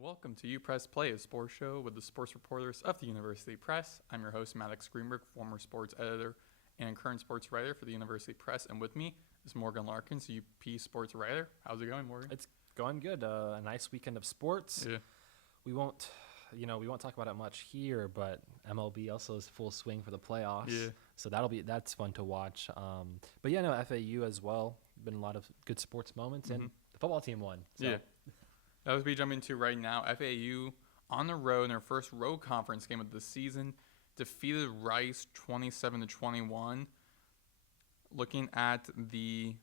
Welcome to UPress Play, a sports show with the sports reporters of the University Press. I'm your host, Maddox Greenberg, former sports editor and current sports writer for the University Press. And with me is Morgan Larkins, UP sports writer. How's it going, Morgan? It's going good. A nice weekend of sports. Yeah. We won't talk about it much here, but MLB also is full swing for the playoffs. Yeah. So that's fun to watch. But yeah, no, FAU as well. Been a lot of good sports moments, and the football team won. So. Yeah. That was we jump into right now. FAU on the road in their first road conference game of the season defeated Rice 27-21. Looking at the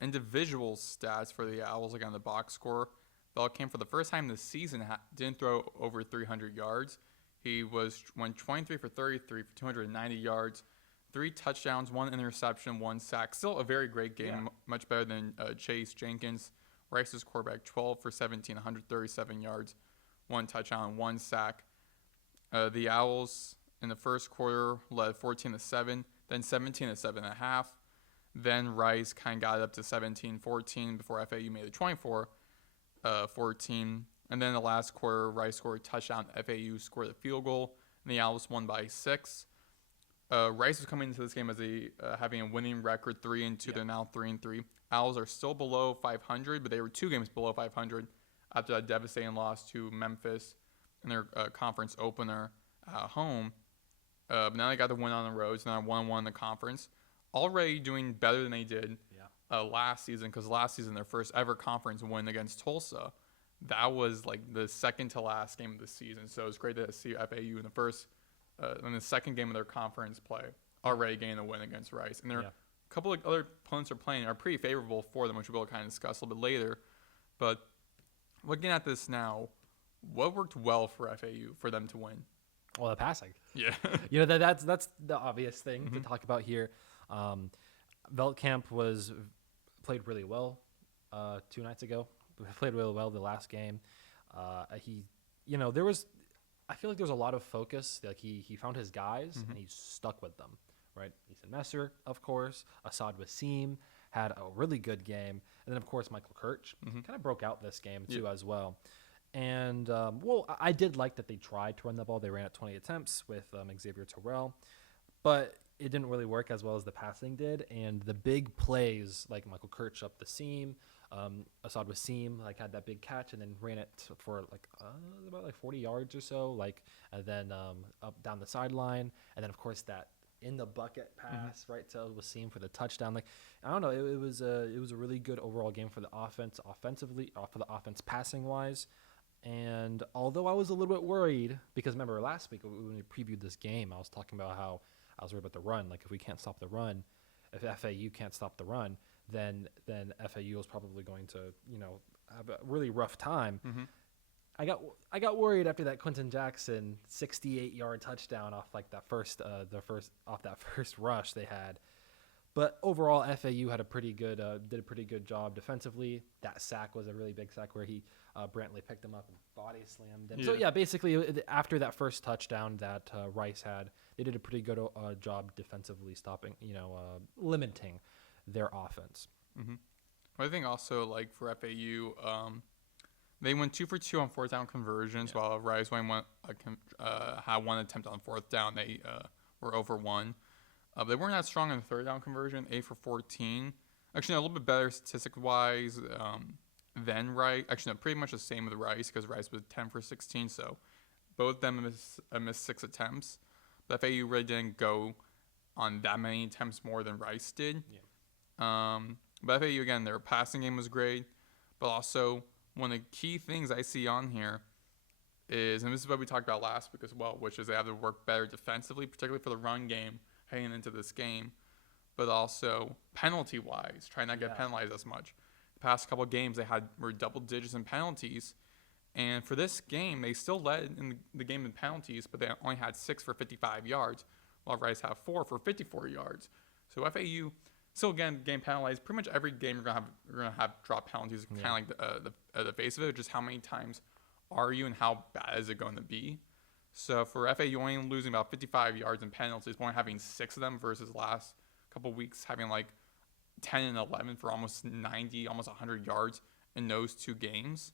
individual stats for the Owls, again, the box score, Bell came for the first time this season, didn't throw over 300 yards. He went 23 for 33 for 290 yards, 3 touchdowns, 1 interception, 1 sack. Still a very great game, much better than Chase Jenkins. Rice's quarterback, 12 for 17, 137 yards, 1 touchdown, 1 sack. The Owls in the first quarter led 14-7, then 17-7 at half. Then Rice kind of got it up to 17-14 before FAU made it 24-14. And then in the last quarter, Rice scored a touchdown. FAU scored a field goal, and the Owls won by 6. Rice was coming into this game as having a winning record, 3-2. They're now 3-3. Owls are still below 500, but they were 2 games below 500 after that devastating loss to Memphis in their conference opener at home. But now they got the win on the road, so now 1-1 in the conference. Already doing better than they did last season, because last season, their first ever conference win against Tulsa, that was like the second to last game of the season. So it's great to see FAU in the second game of their conference play already getting a win against Rice. And a couple of other opponents are pretty favorable for them, which we'll kind of discuss a little bit later. But looking at this now, what worked well for FAU for them to win? Well, the passing. Yeah. That's the obvious thing to talk about here. Veldkamp played really well 2 nights ago. Played really well the last game. I feel like there was a lot of focus. Like he found his guys and he stuck with them. Right, Ethan Messer, of course. Assad Wasim had a really good game, and then of course Michael Kirch kind of broke out this game too as well. And I did like that they tried to run the ball. They ran at 20 attempts with Xavier Terrell, but it didn't really work as well as the passing did. And the big plays, like Michael Kirch up the seam, Assad Wasim had that big catch and then ran it for about 40 yards or so, and then up down the sideline, and then of course that in the bucket pass right to Wasim for the touchdown. I don't know, it was a really good overall game for the offensively, for the offense passing wise. And although I was a little bit worried, because remember last week when we previewed this game, I was talking about how I was worried about the run. If we can't stop the run, if FAU can't stop the run, then FAU is probably going to have a really rough time. I got worried after that Quentin Jackson 68-yard touchdown off that first rush they had. But overall, FAU had did a pretty good job defensively. That sack was a really big sack where Brantley picked him up and body slammed him. So basically after that first touchdown that Rice had, they did a pretty good job defensively stopping, limiting their offense. I think also for FAU. They went 2 for 2 on 4th down conversions, while Rice had 1 attempt on 4th down. They were over 1. They weren't that strong in the 3rd down conversion, 8 for 14. Actually, a little bit better statistic-wise than Rice. Actually, pretty much the same with Rice, because Rice was 10 for 16. So both of them missed 6 attempts. But FAU really didn't go on that many attempts more than Rice did. But FAU, again, their passing game was great, but also one of the key things I see on here is, and this is what we talked about last week as well, which is they have to work better defensively, particularly for the run game heading into this game, but also penalty-wise, try not to get penalized as much. The past couple of games, were double digits in penalties, and for this game, they still led in the game in penalties, but they only had 6 for 55 yards, while Rice have 4 for 54 yards. So FAU still, again, game penalized. Pretty much every game you're gonna have drop penalties. Kind of the face of it, just how many times are you and how bad is it going to be? So for FAU, only losing about 55 yards in penalties, only having 6 of them versus last couple weeks having 10 and 11 for almost 90, almost 100 yards in those 2 games.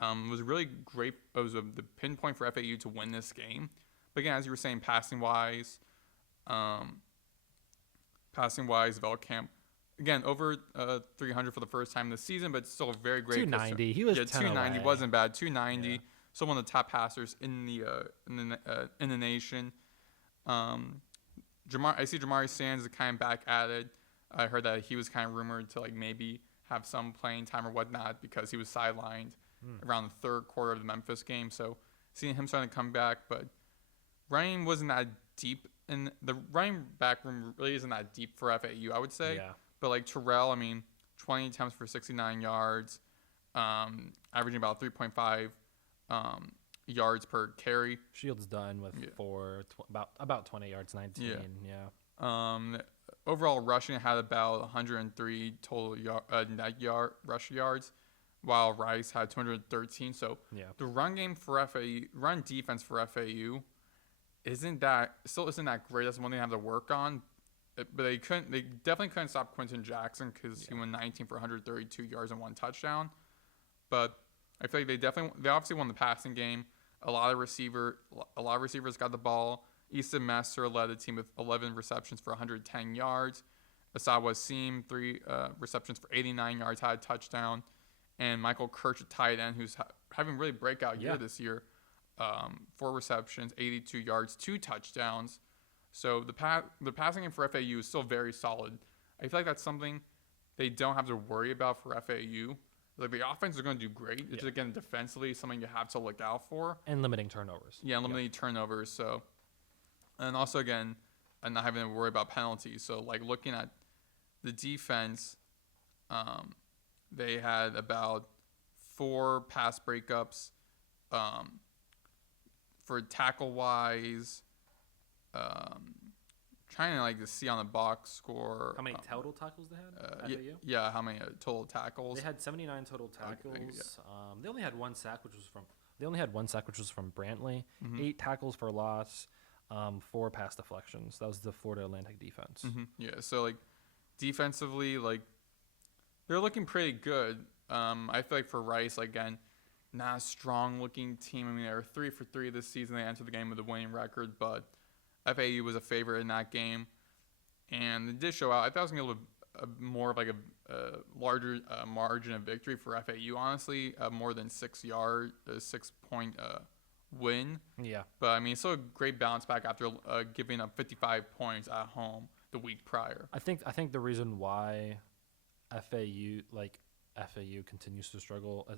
It was really great. It was the pinpoint for FAU to win this game. But again, as you were saying, passing wise, Velkamp, again, over 300 for the first time this season, but still very great. 290. He was 10 290 away. Wasn't bad. 290. Yeah. Still one of the top passers in the nation. I see Jamari Sands is kind of back at it. I heard that he was kind of rumored to like maybe have some playing time or whatnot because he was sidelined around the third quarter of the Memphis game. So seeing him starting to come back, but running wasn't that deep, and the running back room really isn't that deep for FAU, I would say. Yeah. But like Terrell, 20 attempts for 69 yards, averaging about 3.5 yards per carry. Shields done with about 20 yards, 19. Yeah. Overall rushing had about 103 total net rush yards, while Rice had 213. So the run defense for FAU isn't that great. That's one thing they have to work on. But they definitely couldn't stop Quentin Jackson because he went 19 for 132 yards and 1 touchdown. But I feel like they obviously won the passing game. A lot of receivers got the ball. Easton Messer led the team with 11 receptions for 110 yards. Asad Wasim, 3 receptions for 89 yards, had a touchdown. And Michael Kirch, a tight end, who's having a really breakout year this year, 4 receptions, 82 yards, 2 touchdowns. So the passing game for FAU is still very solid. I feel like that's something they don't have to worry about for FAU. Like the offense is going to do great. It's again defensively something you have to look out for. And limiting turnovers. Yeah, limiting turnovers. So, and also again, and not having to worry about penalties. So like looking at the defense, they had about 4 pass breakups. For tackle wise. Trying to see on the box score. How many total tackles they had? Yeah, how many total tackles? They had 79 total tackles. Okay, yeah. They only had 1 sack, which was from Brantley. Mm-hmm. 8 tackles for loss. 4 pass deflections. That was the Florida Atlantic defense. Mm-hmm. Yeah, so defensively, they're looking pretty good. I feel like for Rice, again, not a strong looking team. They were 3 for 3 this season. They entered the game with a winning record, but FAU was a favorite in that game, and it did show out. I thought it was going to be more of a larger margin of victory for FAU, honestly, more than 6-point win. Yeah. But, it's still a great bounce back after giving up 55 points at home the week prior. I think the reason why FAU continues to struggle,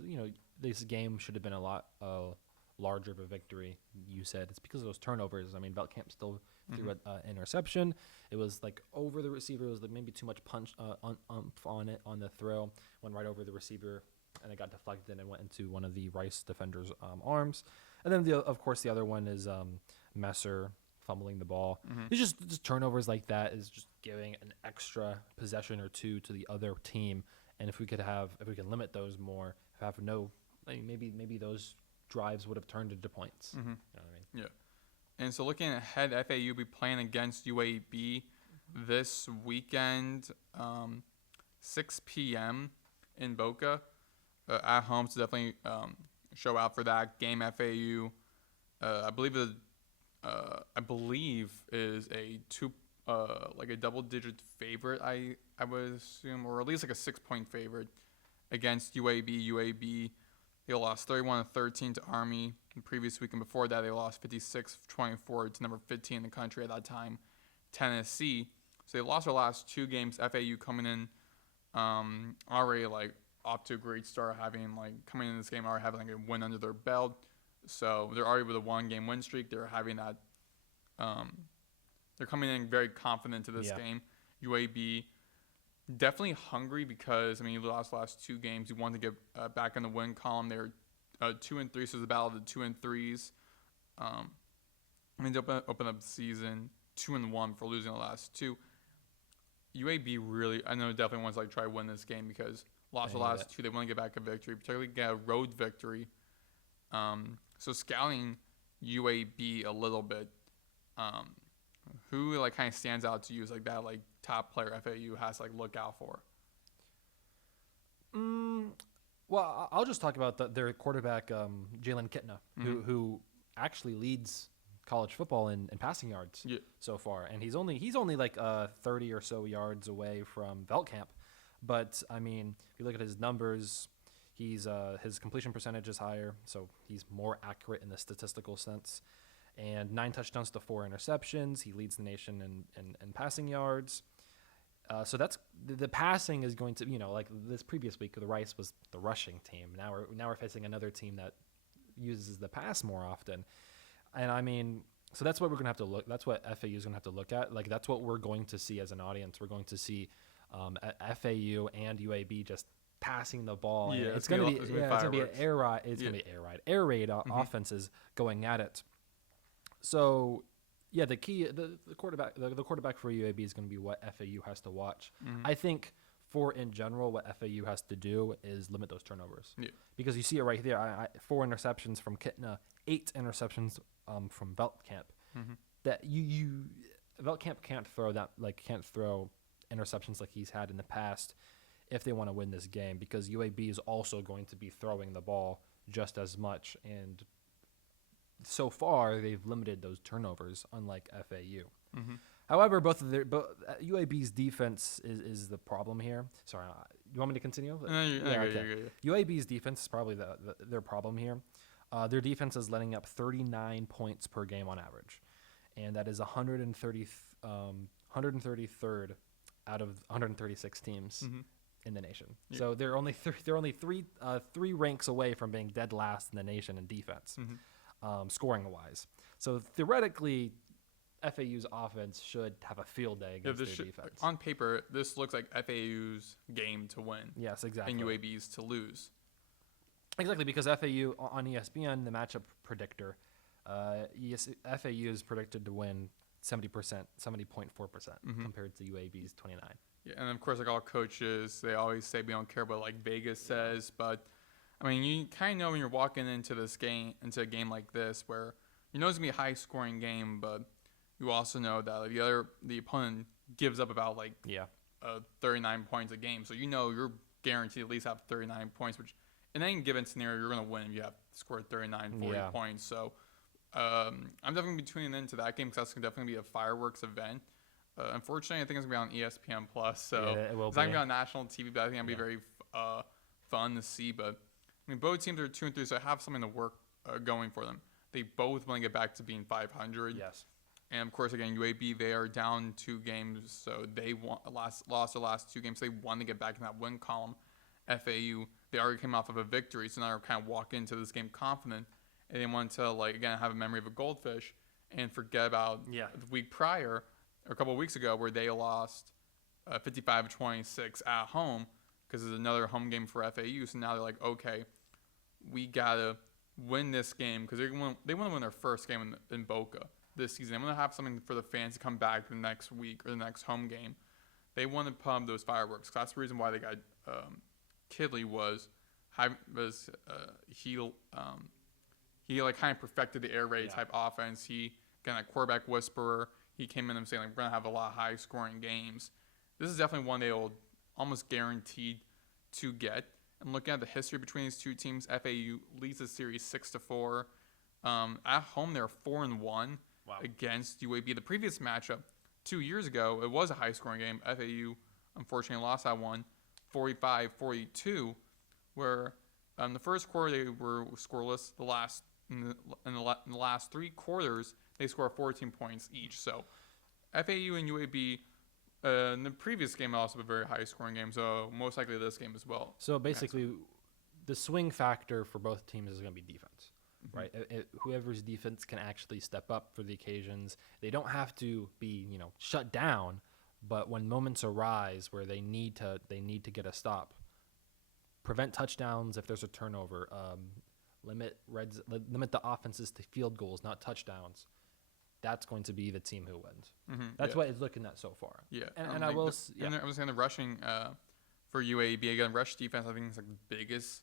this game should have been a lot larger of a victory. You said it's because of those turnovers. Velkamp still threw an interception. It was over the receiver. It was maybe too much punch on the throw. Went right over the receiver, and it got deflected and went into one of the Rice defenders' arms. And then of course the other one is Messer fumbling the ball. It's just turnovers like that is just giving an extra possession or 2 to the other team. And if we can limit those more, maybe those drives would have turned into points. Mm-hmm. You know what I mean? Yeah. And so looking ahead, FAU will be playing against UAB this weekend, 6 p.m. in Boca at home. So definitely show out for that game. FAU, I believe is a double-digit favorite. I would assume, or at least a 6-point favorite against UAB. UAB. They lost 31-13 to Army the previous week, and before that they lost 56-24 to number 15 in the country at that time, Tennessee. So they lost their last 2 games. FAU coming in already off to a great start, coming in this game already having a win under their belt. So they're already with a 1-game win streak. They're having that. They're coming in very confident to this game. UAB. Definitely hungry because you lost the last 2 games. You want to get back in the win column. They're 2-3, so it's a battle of the 2 and 3s. They open up the season 2-1 for losing the last 2. UAB really, I know, definitely wants to try to win this game because lost the last 2. They want to get back a victory, particularly get a road victory. So scouting UAB a little bit. Who kind of stands out to you as that top player FAU has to like look out for? Well, I'll just talk about their quarterback, Jalen Kitna, who actually leads college football in passing yards so far, and he's only like 30 or so yards away from Veltkamp. But I mean, if you look at his numbers, his completion percentage is higher, so he's more accurate in the statistical sense. And 9 touchdowns to 4 interceptions. He leads the nation in passing yards. So that's the passing is going to, like this previous week, the Rice was the rushing team. Now we're facing another team that uses the pass more often. And I mean, so that's what we're going to have to look. That's what FAU is going to have to look at. Like that's what we're going to see as an audience. We're going to see FAU and UAB just passing the ball. Yeah, it's going to be an air raid. It's going to be air raid offenses going at it. So, yeah, the key, the quarterback for UAB is going to be what FAU has to watch. I think in general, what FAU has to do is limit those turnovers. Yeah. Because you see it right there. 4 interceptions from Kitna, 8 interceptions from Veltkamp. That Veltkamp can't throw interceptions like he's had in the past if they want to win this game, because UAB is also going to be throwing the ball just as much, and so far they've limited those turnovers, unlike FAU. However, UAB's defense is the problem here. Sorry, you want me to continue? UAB's defense is probably their problem here. Their defense is letting up 39 points per game on average, and that is 133rd out of 136 teams in the nation. Yeah. So they're only three ranks away from being dead last in the nation in defense, scoring wise. So theoretically, FAU's offense should have a field day against their defense. On paper, this looks like FAU's game to win. Yes, exactly. And UAB's to lose. Exactly, because FAU on ESPN, the matchup predictor, FAU is predicted to win 70.4% compared to UAB's 29%. Yeah, and of course, like all coaches, they always say we don't care what like Vegas says, but I mean, you kind of know when you're walking into a game like this, where you know it's gonna be a high-scoring game, but you also know that the opponent gives up about 39 points a game, so you know you're guaranteed at least have 39 points, which in any given scenario you're gonna win if you have scored 39, 40 points. So I'm definitely gonna be tuning into that game because that's definitely be a fireworks event. Unfortunately, I think it's gonna be on ESPN Plus, so it's not gonna be on national TV, but I think it'll be very fun to see. But I mean, both teams are 2-3, so have something to work going for them. They both want to get back to being 500. Yes. And of course, again, UAB, they are down 2 games, so they lost the last 2 games. They want to get back in that win column. FAU, they already came off of a victory, so now they're kind of walking into this game confident, and they want to have a memory of a goldfish and forget about the week prior, or a couple of weeks ago, where they lost 55-26 at home because it's another home game for FAU. So now they're like, okay, we gotta win this game because they want to win their first game in Boca this season. They want to have something for the fans to come back the next week or the next home game. They want to pump those fireworks. That's the reason why they got Kidley he kind of perfected the air raid type offense. He got a quarterback whisperer. He came in and saying we're gonna have a lot of high scoring games. This is definitely one they will almost guaranteed to get. And looking at the history between these two teams, FAU leads the series 6-4. At home, they're 4-1 against UAB. The previous matchup 2 years ago, it was a high-scoring game. FAU unfortunately lost that one, 45-42, where the first quarter they were scoreless. In the last 3 quarters, they scored 14 points each. So FAU and UAB. In the previous game, also a very high-scoring game, so most likely this game as well. So basically, the swing factor for both teams is going to be defense, right? Whoever's defense can actually step up for the occasions. They don't have to be, shut down, but when moments arise where they need to get a stop, prevent touchdowns if there's a turnover, limit the offenses to field goals, not touchdowns. That's going to be the team who wins. That's what it's looking at so far. Yeah, and I will. And I was saying the rushing for UAB again, rush defense. I think is the biggest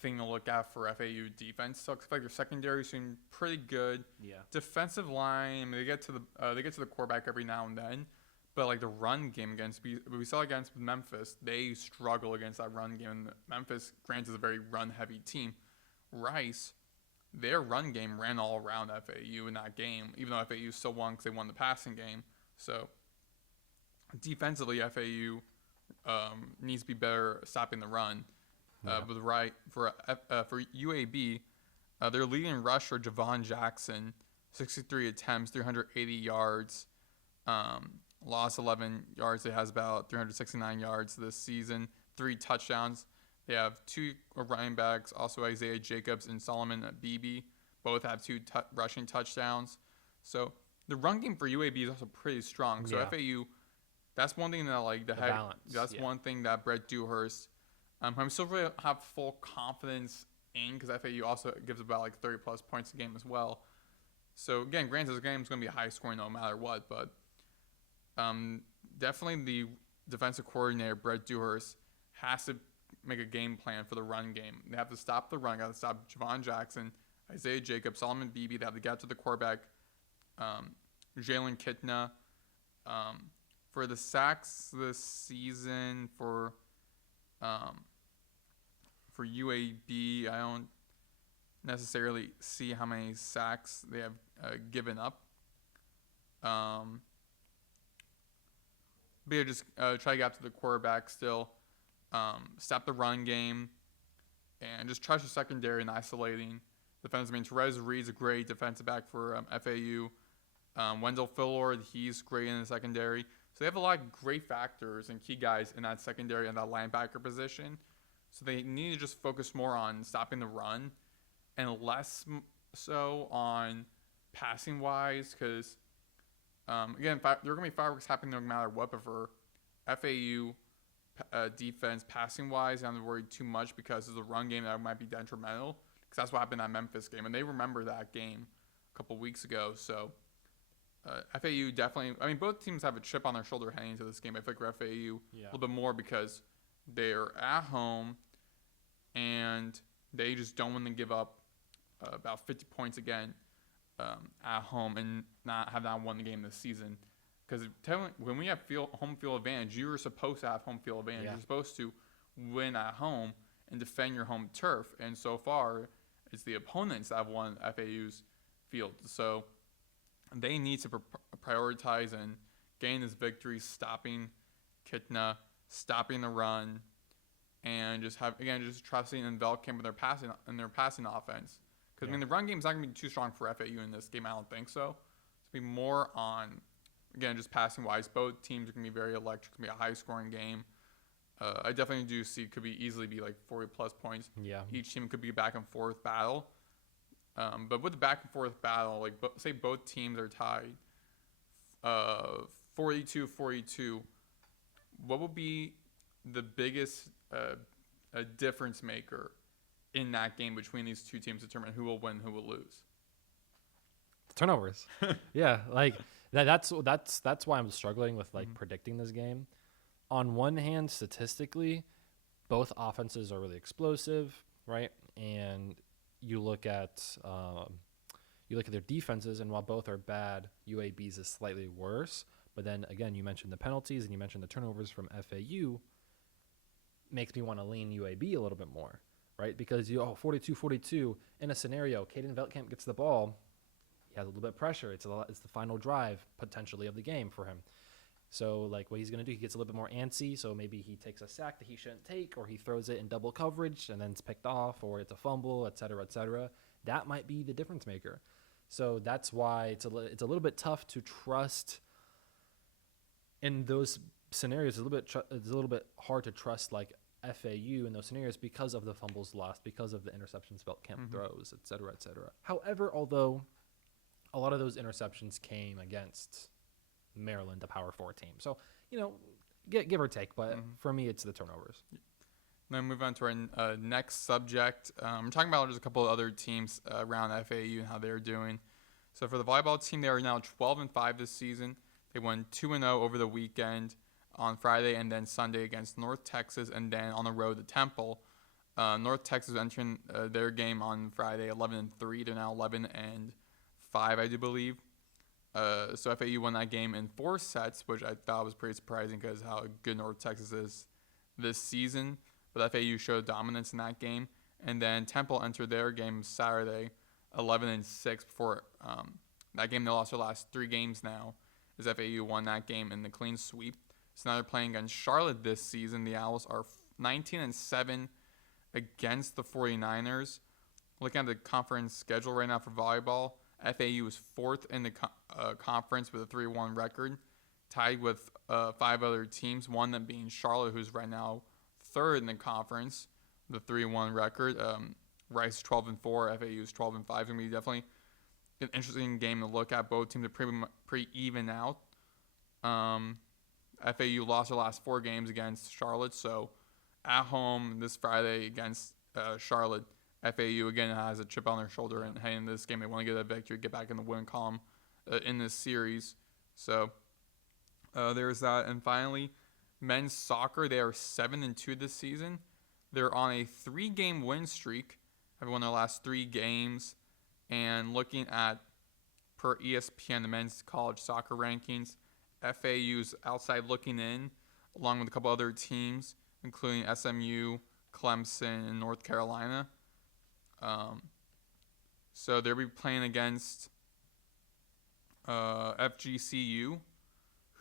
thing to look at for FAU defense. So it looks like their secondary is doing pretty good. Yeah. Defensive line, they get to the quarterback every now and then, But like the run game we saw against Memphis, they struggle against that run game. And Memphis, granted, is a very run-heavy team. Rice, their run game ran all around FAU in that game, even though FAU still won because they won the passing game. So defensively, FAU needs to be better stopping the run. But for UAB, their leading rusher, Javon Jackson, 63 attempts, 380 yards, lost 11 yards. It has about 369 yards this season, 3 touchdowns. They have 2 running backs, also Isaiah Jacobs and Solomon Beebe. Both have 2 rushing touchdowns. So the run game for UAB is also pretty strong. So FAU, that's one thing that balance. That's one thing that Brett Dewhurst. I'm still really have full confidence in because FAU also gives about like 30 plus points a game as well. So again, granted, this game is going to be high scoring no matter what, but definitely the defensive coordinator Brett Dewhurst has to make a game plan for the run game. They have to stop the run. Got to stop Javon Jackson, Isaiah Jacobs, Solomon Beebe. They have to get to the quarterback, Jalen Kitna. For the sacks this season for UAB, I don't necessarily see how many sacks they have given up. But yeah, just try to get up to the quarterback still. Stop the run game, and just trust your secondary in isolating defense. I mean, Therese Reed's a great defensive back for FAU. Wendell Fillard, he's great in the secondary. So they have a lot of great factors and key guys in that secondary and that linebacker position. So they need to just focus more on stopping the run and less so on passing wise, because again, there are going to be fireworks happening no matter what. But for FAU defense, passing wise, I don't worry too much because of the run game that might be detrimental. Because that's what happened in that Memphis game, and they remember that game a couple weeks ago. So FAU definitely. I mean, both teams have a chip on their shoulder heading into this game. I think for FAU a little bit more because they're at home, and they just don't want to give up about 50 points again at home and not won the game this season. Because when we have home field advantage, you're supposed to have home field advantage. Yeah. You're supposed to win at home and defend your home turf. And so far, it's the opponents that have won FAU's field. So they need to prioritize and gain this victory, stopping Kitna, stopping the run, and just trusting in Velkamp in their passing offense. Because I mean, the run game is not going to be too strong for FAU in this game. I don't think so. It's going to be more on, again, just passing wise. Both teams are going to be very electric. It's going to be a high scoring game. I definitely do see it could easily be like 40 plus points. Yeah. Each team could be a back and forth battle. But with the back and forth battle, like say both teams are tied 42-42, what would be the biggest difference maker in that game between these two teams to determine who will win, who will lose? Turnovers. Yeah, like that's why I'm struggling with predicting this game. On one hand, statistically, both offenses are really explosive, right? And you look at their defenses, and while both are bad, UAB's is slightly worse. But then again, you mentioned the penalties and you mentioned the turnovers from FAU. Makes me want to lean UAB a little bit more, right? Because 42-42 in a scenario, Caden Velkamp gets the ball, he has a little bit of pressure. It's the final drive potentially of the game for him. So like what he's going to do, he gets a little bit more antsy. So maybe he takes a sack that he shouldn't take, or he throws it in double coverage and then it's picked off, or it's a fumble, et cetera, et cetera. That might be the difference maker. So that's why it's a little bit tough to trust in those scenarios. It's a little bit hard to trust like FAU in those scenarios because of the fumbles lost, because of the interceptions Velkamp throws, et cetera, et cetera. However, although a lot of those interceptions came against Maryland, a Power 4 team. So, give or take. But for me, it's the turnovers. Then move on to our next subject. We're talking about just a couple of other teams around FAU and how they're doing. So for the volleyball team, they are now 12-5 this season. They won 2-0 over the weekend on Friday and then Sunday against North Texas, and then on the road to Temple. North Texas entering their game on Friday 11-3. They're now 11-5, I do believe. So FAU won that game in 4 sets, which I thought was pretty surprising because how good North Texas is this season. But FAU showed dominance in that game. And then Temple entered their game Saturday, 11-6. Before that game, they lost their last 3 games now, as FAU won that game in the clean sweep. So now they're playing against Charlotte this season. The Owls are 19-7 against the 49ers. Looking at the conference schedule right now for volleyball, FAU is 4th in the conference with a 3-1 record, tied with 5 other teams, one of them being Charlotte, who's right now 3rd in the conference with a 3-1 record. Rice 12-4, FAU is 12-5. It's going to be definitely an interesting game to look at. Both teams are pretty even out. FAU lost their last 4 games against Charlotte, so at home this Friday against Charlotte, FAU again has a chip on their shoulder, and heading into this game, they want to get a victory, get back in the win column in this series. So there's that. And finally, men's soccer, they are 7-2 this season. They're on a 3-game win streak. Have won their last 3 games. And looking at per ESPN, the men's college soccer rankings, FAU's outside looking in, along with a couple other teams, including SMU, Clemson, and North Carolina. So they'll be playing against FGCU,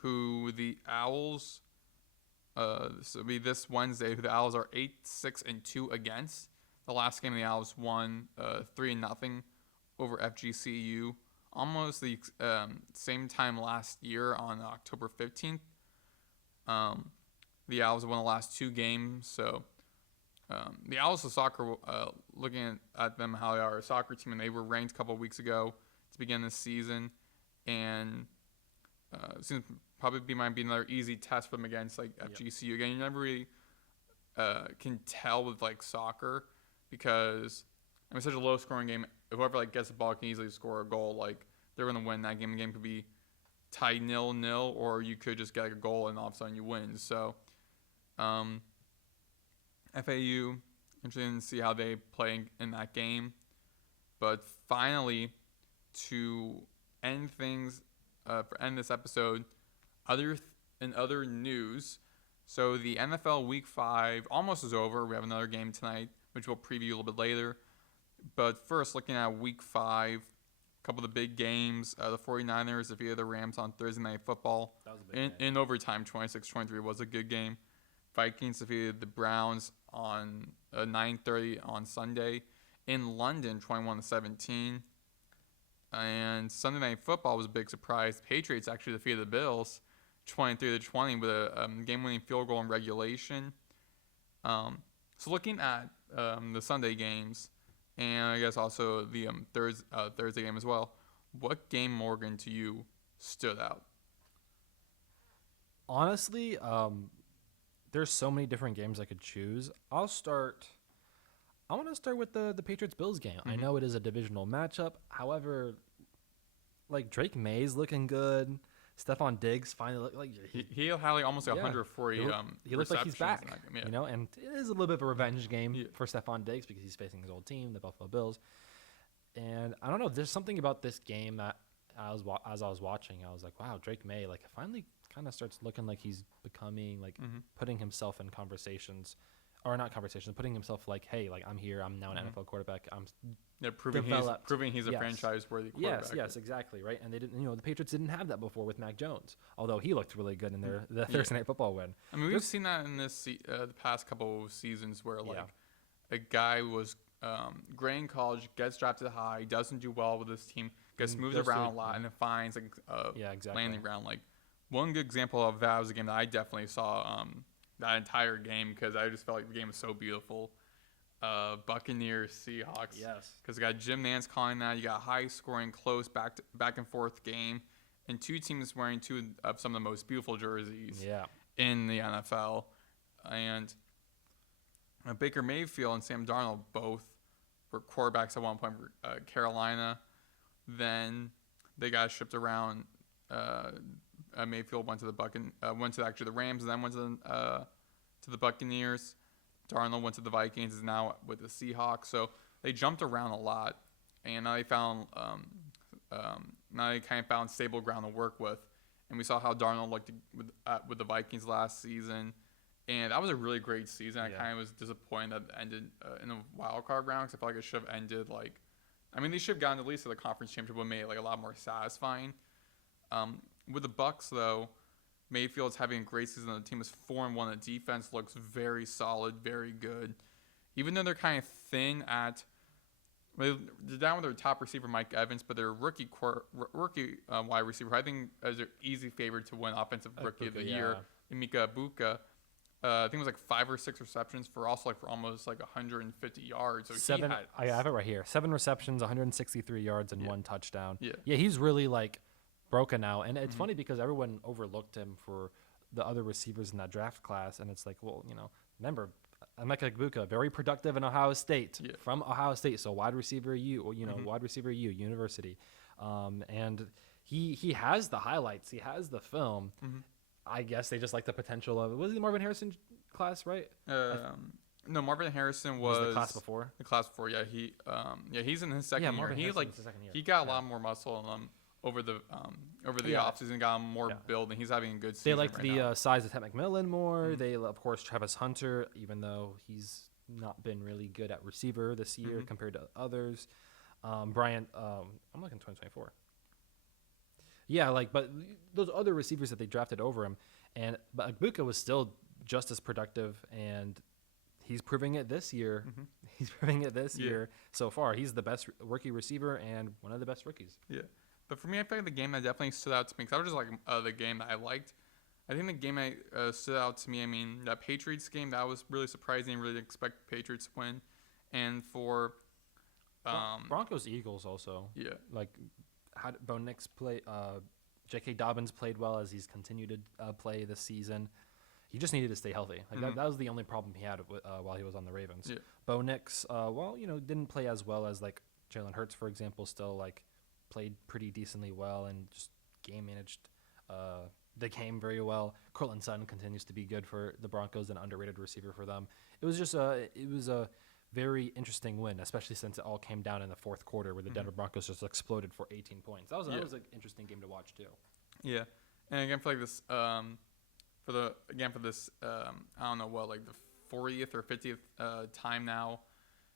who the Owls, this will be this Wednesday, who the Owls are 8-6-2 against. The last game the Owls won 3-0 over FGCU, almost the same time last year on October 15th. The Owls won the last 2 games, so the Owls of soccer, looking at them, how they are a soccer team, and they were ranked a couple of weeks ago to begin this season, and seems probably might be another easy test for them against like FGCU. Again, you never really can tell with like soccer because it's such a low scoring game. Whoever like gets the ball can easily score a goal. Like they're gonna win that game. The game could be tied 0-0, or you could just get like a goal and all of a sudden you win. So. FAU, interested to see how they play in that game. But finally, to end things, end this episode, other news. So the NFL Week 5 almost is over. We have another game tonight, which we'll preview a little bit later. But first, looking at Week 5, a couple of the big games. The 49ers defeated the Rams on Thursday Night Football. That was a big game. In overtime, 26-23 was a good game. Vikings defeated the Browns on 9:30 on Sunday in London, 21-17. And Sunday Night Football was a big surprise. Patriots actually defeated the Bills, 23-20, with a game-winning field goal in regulation. So looking at the Sunday games, and I guess also the Thursday game as well, what game, Morgan, to you stood out? Honestly, there's so many different games I could choose. I want to start with the Patriots-Bills game. Mm-hmm. I know it is a divisional matchup. However, like Drake May's looking good. Stephon Diggs finally looked like he had like almost 140. He looks like he's back. Yeah. You know, and it is a little bit of a revenge game for Stephon Diggs because he's facing his old team, the Buffalo Bills. And I don't know. There's something about this game that as I was watching, I was like, wow, Drake May like finally kind of starts looking like he's becoming like putting himself in conversations, or not conversations, putting himself like, hey, like I'm here, I'm now an NFL quarterback, I'm proving he's a franchise-worthy quarterback. Yes, exactly, right. And they didn't, the Patriots didn't have that before with Mac Jones, although he looked really good in the Thursday Night Football win. I mean, we've seen that in this the past couple of seasons where like a guy was great in college, gets drafted high, doesn't do well with his team, gets moved around a lot, and then finds like landing ground. Like one good example of that was a game that I definitely saw that entire game because I just felt like the game was so beautiful. Buccaneers, Seahawks. Yes. Because you got Jim Nantz calling that. You got high scoring, close, back and forth game, and 2 teams wearing 2 of some of the most beautiful jerseys in the NFL. And Baker Mayfield and Sam Darnold both were quarterbacks at one point for Carolina. Then they got shipped around. Mayfield went to the Rams, and then went to the Buccaneers. Darnold went to the Vikings, is now with the Seahawks. So they jumped around a lot, and now they found now they kind of found stable ground to work with. And we saw how Darnold looked with the Vikings last season. And that was a really great season. I kind of was disappointed that it ended in the wild card round, because I feel like it should have ended they should have gotten at least to the conference championship, but made it a lot more satisfying. With the Bucs, though, Mayfield's having a great season. The team is 4-1. The defense looks very solid, very good. Even though they're kind of thin they're down with their top receiver, Mike Evans, but their rookie wide receiver, I think, is an easy favorite to win Offensive Rookie of the Year, Emeka Egbuka. I think it was 5 or 6 receptions for almost 150 yards. So I have it right here. 7 receptions, 163 yards, and 1 touchdown. Yeah, he's really broken out. And it's funny because everyone overlooked him for the other receivers in that draft class. And it's remember, Emeka Egbuka, very productive in Ohio State, from Ohio State. So wide receiver university. And he has the highlights. He has the film. I guess they just like the potential of it. Was it the Marvin Harrison class, right? No, Marvin Harrison was the class before. The class before, yeah. He's in his second year. He got a lot more muscle in him over the offseason, got more build, and he's having a good season. They liked the size of Ted McMillan more. They, of course, Travis Hunter, even though he's not been really good at receiver this year compared to others. Bryant, I'm looking 2024. Yeah, but those other receivers that they drafted over him, but Egbuka was still just as productive, and he's proving it this year. He's proving it this year so far. He's the best rookie receiver and one of the best rookies. Yeah, but for me, I feel like the game that definitely stood out to me, because I was just the game that I liked. I think the game that stood out to me, that Patriots game, that was really surprising. Really didn't expect Patriots to win. And for Broncos-Eagles also. Yeah. How did Bo Nix play? J.K. Dobbins played well as he's continued to play this season. He just needed to stay healthy. That was the only problem he had while he was on the Ravens. Yeah. Bo Nix, didn't play as well as Jalen Hurts, for example. Still played pretty decently well and just game managed the game very well. Cortland Sutton continues to be good for the Broncos, an underrated receiver for them. It was a very interesting win, especially since it all came down in the fourth quarter where the Denver Broncos just exploded for 18 points. That was an interesting game to watch too. Yeah, and again for this, I don't know what, the 40th or 50th time now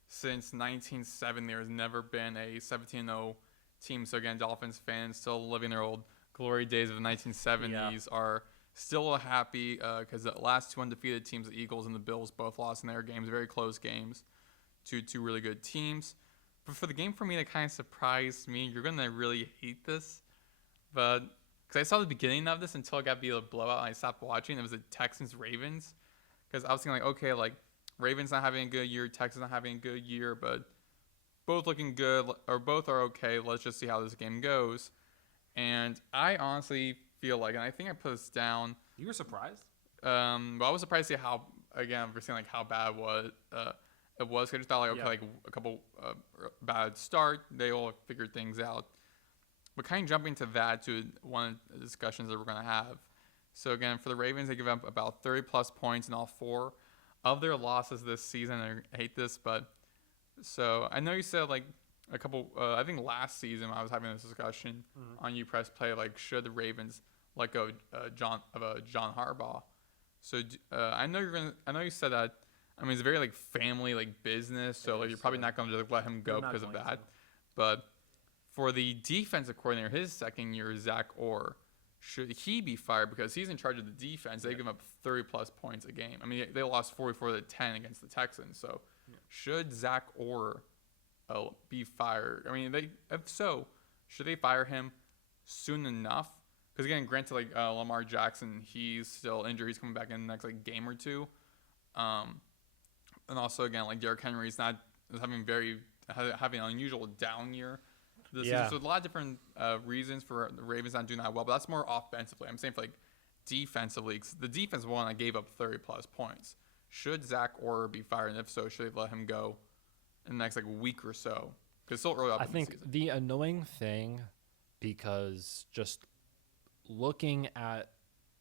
since 1907, there has never been a 17-0 team. So again, Dolphins fans still living their old glory days of the 1970s are still happy because the last 2 undefeated teams, the Eagles and the Bills, both lost in their games, very close games. Two really good teams. But for the game for me that kind of surprised me, you're going to really hate this, but because I saw the beginning of this until it got to be a blowout and I stopped watching. It was the Texans-Ravens, because I was thinking okay, Ravens not having a good year, Texans not having a good year, but both looking good or both are okay. Let's just see how this game goes. And I honestly feel and I think I put this down. You were surprised? Well, I was surprised to see how, again, we're seeing how bad it was. I just thought a couple bad start. They all figured things out. But kind of jumping to that, to one of the discussions that we're going to have. So again, for the Ravens, they give up about 30-plus points in all 4 of their losses this season. I hate this, but so I know you said a couple. I think last season I was having this discussion on UPress play, should the Ravens let go John Harbaugh? So I know you said that. It's a very family business, so you're probably not going to let him go because of that. But for the defensive coordinator, his second year, Zach Orr, should he be fired because he's in charge of the defense? They give up 30-plus points a game. They lost 44-10 against the Texans. So should Zach Orr be fired? If so, should they fire him soon enough? Because again, granted, Lamar Jackson, he's still injured. He's coming back in the next game or two. And also again, Derrick Henry is having an unusual down year this season. So a lot of different reasons for the Ravens not doing that well, but that's more offensively. I'm saying for defensively, 'cause the defense one I gave up 30-plus points. Should Zach Orr be fired? And if so, should they let him go in the next week or so? Because it's still early up in the season. I think the annoying thing, because just looking at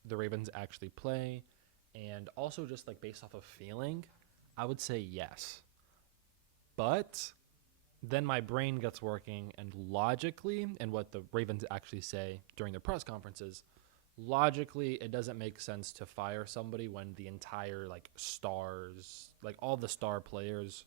the Ravens actually play, and also just based off of feeling, I would say yes. But then my brain gets working, and logically, and what the Ravens actually say during their press conferences, logically, it doesn't make sense to fire somebody when the entire stars, all the star players,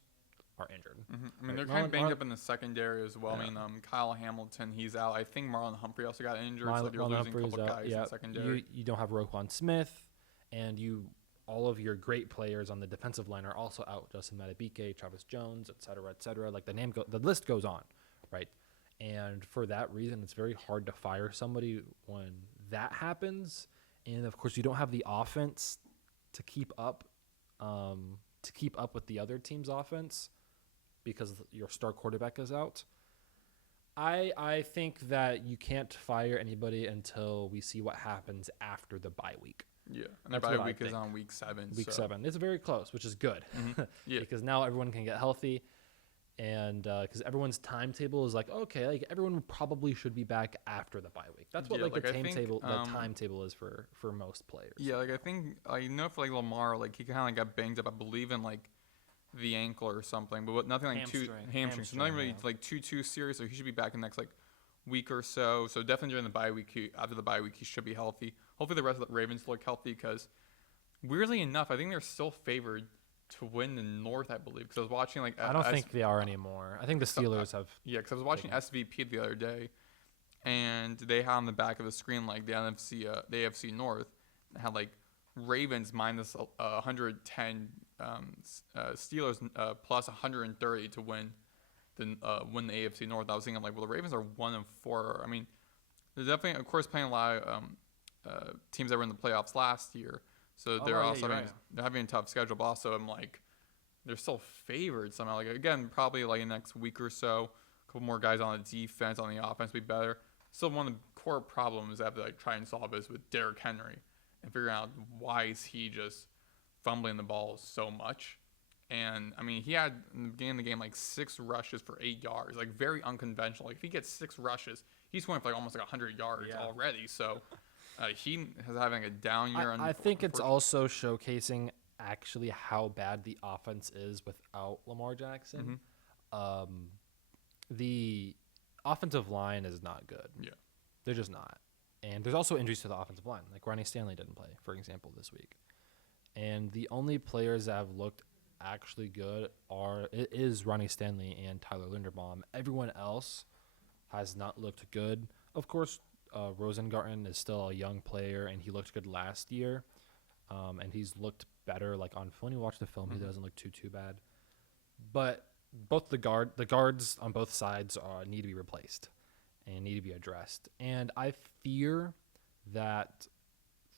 are injured. Mm-hmm. I mean, they're kind of banged up in the secondary as well. Yeah. I mean, Kyle Hamilton, he's out. I think Marlon Humphrey also got injured, so they're losing a couple guys in the secondary. You don't have Roquan Smith, and all of your great players on the defensive line are also out. Justin Madubuike, Travis Jones, et cetera, et cetera. The list goes on, right? And for that reason, it's very hard to fire somebody when that happens. And of course, you don't have the offense to keep up with the other team's offense because your star quarterback is out. I think that you can't fire anybody until we see what happens after the bye week. Yeah, and the bye week is on week 7. Week 7. It's very close, which is good. Mm-hmm. Yeah. Because now everyone can get healthy, and because everyone's timetable is everyone probably should be back after the bye week. That's what the timetable is for most players. Yeah, I think for Lamar, he kind of got banged up. I believe in the ankle or something, but nothing hamstring. So nothing really too serious. So he should be back in the next week or so. So definitely during the bye week, after the bye week, he should be healthy. Hopefully the rest of the Ravens look healthy because, weirdly enough, I think they're still favored to win the North. I believe because I was watching I don't think they are anymore. I think the Steelers have. Yeah, because I was watching SVP the other day, and they had on the back of the screen the AFC North had Ravens minus 110, Steelers plus 130 to win the AFC North. I was thinking the Ravens are 1-4. I mean, they're definitely, of course, playing a lot of teams that were in the playoffs last year, so they're having a tough schedule. But also, they're still favored somehow. Again, probably in the next week or so, a couple more guys on the defense, on the offense, be better. Still, one of the core problems they have to try and solve is with Derrick Henry and figuring out why is he just fumbling the ball so much. And I mean, he had in the beginning of the game 6 rushes for 8 yards, very unconventional. If he gets 6 rushes, he's going for almost 100 yards already. So he is having a down year. I think it's also showcasing actually how bad the offense is without Lamar Jackson. Mm-hmm. The offensive line is not good. Yeah, they're just not. And there's also injuries to the offensive line. Ronnie Stanley didn't play, for example, this week. And the only players that have looked actually good is Ronnie Stanley and Tyler Linderbaum. Everyone else has not looked good. Of course, Rosengarten is still a young player, and he looked good last year. And he's looked better. When you watch the film, he doesn't look too bad. But both the guards on both sides need to be replaced and need to be addressed. And I fear that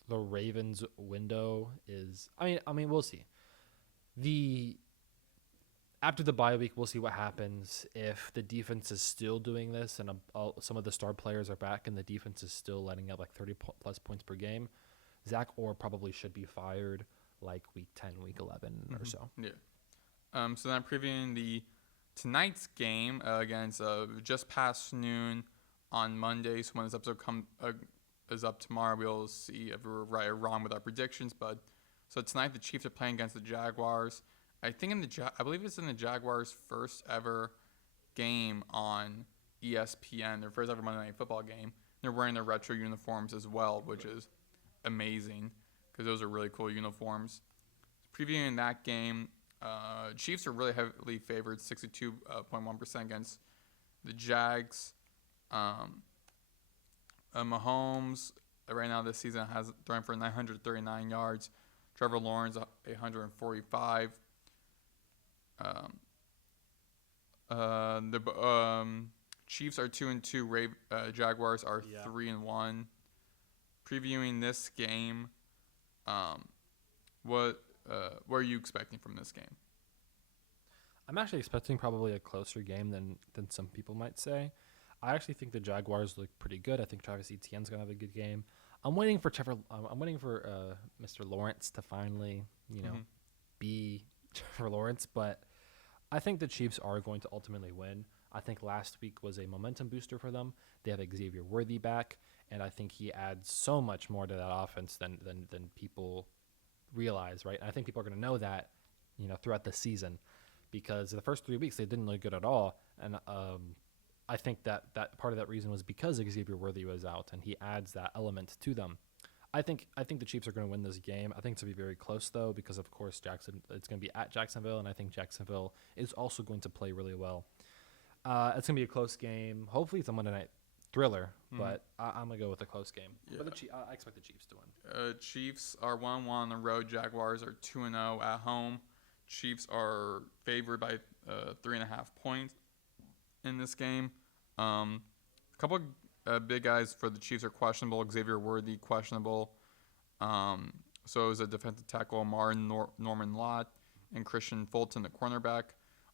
the Ravens' window is. I mean, we'll see. After the bye week, we'll see what happens. If the defense is still doing this and some of the star players are back and the defense is still letting up 30-plus points per game, Zach Orr probably should be fired week 10, week 11 or so. Yeah. So then previewing tonight's game against just past noon on Monday. So when this episode is up tomorrow, we'll see if we're right or wrong with our predictions. But so tonight the Chiefs are playing against the Jaguars. I think I believe it's in the Jaguars' first ever game on ESPN, their first ever Monday Night Football game. They're wearing their retro uniforms as well, which is amazing because those are really cool uniforms. Previewing that game, Chiefs are really heavily favored, 62.1% against the Jags. Mahomes right now this season has thrown for 939 yards. Trevor Lawrence 845. The Chiefs are 2-2. Jaguars are 3-1. Previewing this game, what are you expecting from this game? I'm actually expecting probably a closer game than some people might say. I actually think the Jaguars look pretty good. I think Travis Etienne's gonna have a good game. I'm waiting for Mr. Lawrence to finally, be Trevor Lawrence, but I think the Chiefs are going to ultimately win. I think last week was a momentum booster for them. They have Xavier Worthy back, and I think he adds so much more to that offense than people realize, right? And I think people are going to know that, throughout the season, because the first 3 weeks they didn't look good at all. And I think that part of that reason was because Xavier Worthy was out, and he adds that element to them. I think the Chiefs are going to win this game. I think it's going to be very close, though, because, of course, it's going to be at Jacksonville, and I think Jacksonville is also going to play really well. It's going to be a close game. Hopefully it's a Monday night thriller, but I'm going to go with a close game. Yeah. But I expect the Chiefs to win. Chiefs are 1-1 on the road. Jaguars are 2-0 at home. Chiefs are favored by 3.5 points in this game. A couple big guys for the Chiefs are questionable. Xavier Worthy, questionable. So is a defensive tackle, Norman Lott, and Christian Fulton, the cornerback.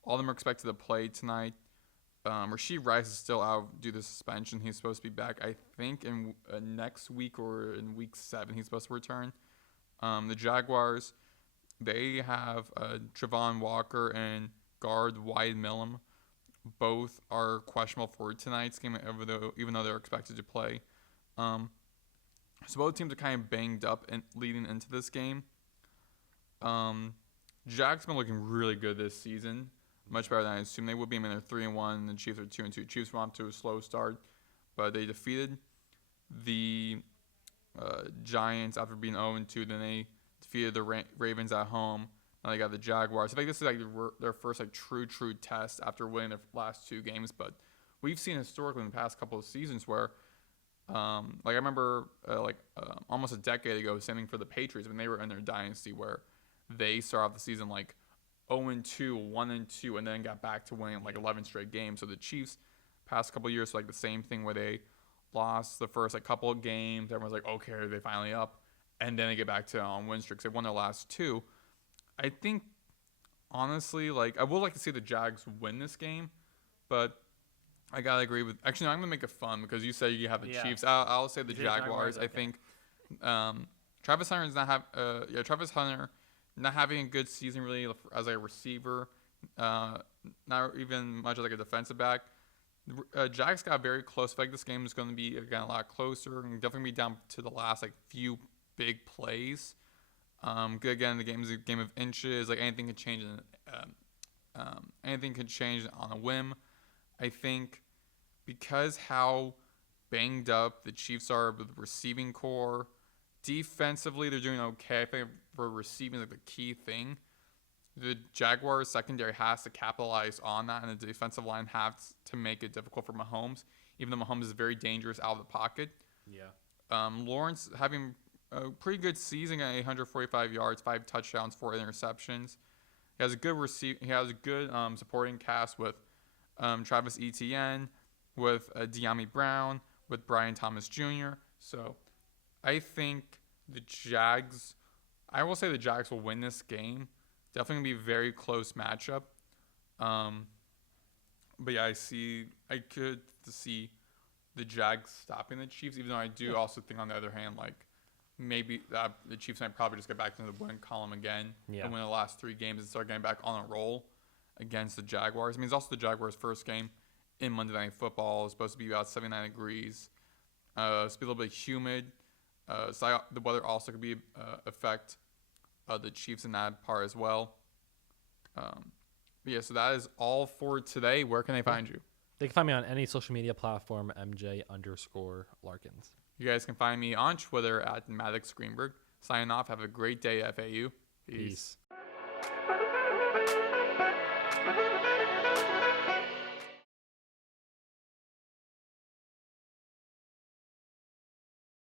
All of them are expected to play tonight. Rashid Rice is still out due to suspension. He's supposed to be back, I think, in next week or in week 7. He's supposed to return. The Jaguars, they have Travon Walker and guard Wyatt Millam. Both are questionable for tonight's game, even though they're expected to play. So both teams are kind of banged up and leading into this game. Jags been looking really good this season, much better than I assumed they would be. I mean, they're 3-1, and the Chiefs are 2-2. Chiefs went off to a slow start, but they defeated the Giants after being 0-2. Then they defeated the Ravens at home. Now they got the Jaguars. I think this is like their first like true test after winning their last 2 games. But we've seen historically in the past couple of seasons where, like I remember almost a decade ago, same thing for the Patriots when they were in their dynasty, where they started off the season like 0-2, 1-2, and then got back to winning like 11 straight games. So the Chiefs, past couple of years, like the same thing where they lost the first like couple of games. Everyone's like, okay, are they finally up? And then they get back to on win streaks. They won their last 2. I think, honestly, like I would like to see the Jags win this game, but I gotta agree with. Actually, no, I'm gonna make it fun because you said you have the Chiefs. I'll say the Jaguars. Okay. I think Travis Hunter is Travis Hunter not having a good season really as a receiver, not even much as like a defensive back. Jags got very close. I think this game is going to be again a lot closer and definitely be down to the last like few big plays. Again, the game is a game of inches. Like anything can change. Anything can change on a whim. I think because how banged up the Chiefs are with the receiving core, defensively they're doing okay. I think for receiving like the key thing, the Jaguars secondary has to capitalize on that, and the defensive line has to make it difficult for Mahomes. Even though Mahomes is very dangerous out of the pocket. Yeah. Lawrence having a pretty good season at 845 yards, 5 touchdowns, 4 interceptions. He has a good supporting cast with Travis Etienne, with De'Ami Brown, with Brian Thomas Jr. So I think I will say the Jags will win this game. Definitely going to be a very close matchup. But yeah, I could see the Jags stopping the Chiefs, even though I do also think on the other hand, like, maybe the Chiefs might probably just get back into the win column again and win the last 3 games and start getting back on a roll against the Jaguars. I mean, it's also the Jaguars' first game in Monday Night Football. It's supposed to be about 79 degrees. It's be a little bit humid. So the weather also could be affect the Chiefs in that part as well. So that is all for today. Where can they find you? They can find me on any social media platform, MJ_Larkins. You guys can find me on Twitter at Maddox Greenberg. Signing off. Have a great day, FAU. Peace.